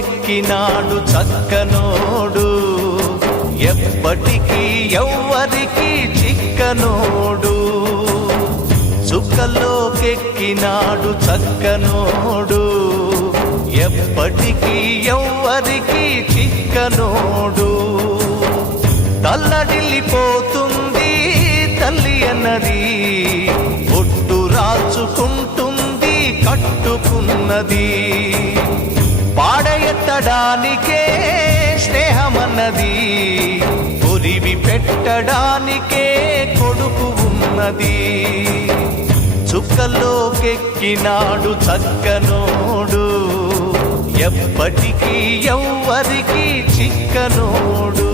చుక్కల్లోకెక్కినాడు చక్కనోడు, ఎప్పటికీ ఎవ్వరికి చిక్కనోడు. చుక్కల్లోకెక్కినాడు చక్కనోడు, ఎప్పటికీ ఎవ్వరికి చిక్కనోడు. తల్లడిల్లిపోతుంది తల్లి అన్నది, ఒట్టు రాచుకుంటుంది కట్టుకున్నది. పాడెత్తడానికే స్నేహమన్నది, కొరివి పెట్టడానికే కొడుకు ఉన్నది. చుక్కల్లోకెక్కినాడు చక్కనోడు, ఎప్పటికీ ఎవ్వరికి చిక్కనోడు.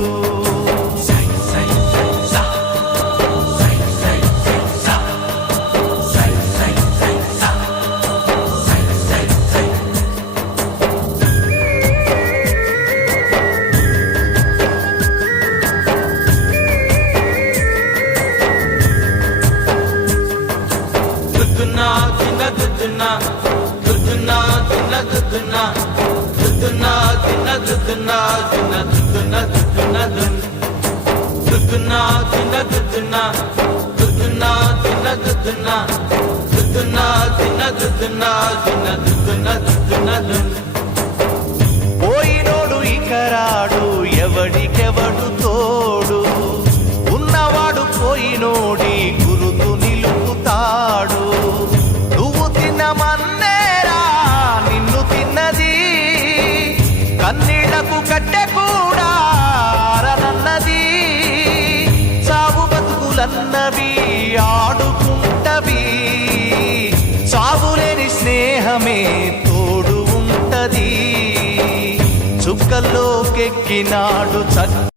పోయినోడు ఇకరాడు, ఎవడికెవడు తోడు, ఉన్నవాడు పోయినోడి గురుతు నిలుపుతాడు. నువ్వు తిన్నమన్నేరా నిన్ను తిన్నది, కన్నీళ్లకు కట్టె కూడా ఆరనన్నది. చావు బతుకులన్నవి ఆడుకుంటవి, చావులేని స్నేహమే తోడు ఉంటది. చుక్కల్లోకెక్కినాడు